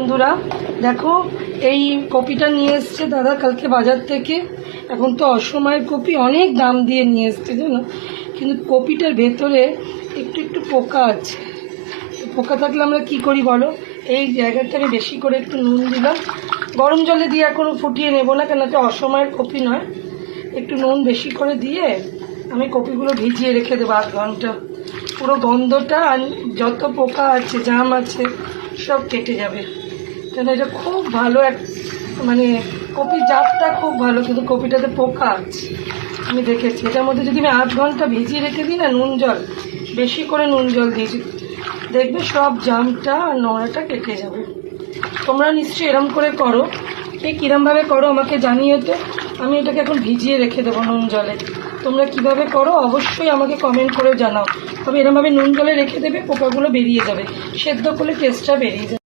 বন্ধুরা দেখো এই কপিটা নিয়ে এসছে দাদা কালকে বাজার থেকে। এখন তো অসময়ের কপি, অনেক দাম দিয়ে নিয়ে এসছে জানো, কিন্তু কপিটার ভেতরে একটু একটু পোকা আছে। পোকা থাকলে আমরা কি করি বলো, এই জায়গাটা আমি বেশি করে একটু নুন দিলাম, গরম জলে দিয়ে এখনও ফুটিয়ে নেবো না, কেন এটা অসময়ের কপি নয়। একটু নুন বেশি করে দিয়ে আমি কপিগুলো ভিজিয়ে রেখে দেবো 8 ঘন্টা। পুরো গন্ধটা আর যত পোকা আছে জাম আছে সব কেটে যাবে। কেন এটা খুব ভালো মানে কপির জাতটা খুব ভালো, কিন্তু কপিটাতে পোকা আছে আমি দেখেছি। এটার মধ্যে যদি আমি 8 ঘন্টা ভিজিয়ে রেখে দিই না, নুন জল বেশি করে নুন জল দিয়েছি, দেখবে সব জামটা আর নোংরাটা কেটে যাবে। তোমরা নিশ্চয়ই এরম করে করো, কে কীরমভাবে করো আমাকে জানিয়ে তো। আমি এটাকে এখন ভিজিয়ে রেখে দেবো নুন জলে। তোমরা কিভাবে করো অবশ্যই আমাকে কমেন্ট করে জানাও। তবে এরমভাবে নুন জলে রেখে দেবে, পোকাগুলো বেরিয়ে যাবে, সেদ্ধ করলে টেস্টটা বেরিয়ে যাবে।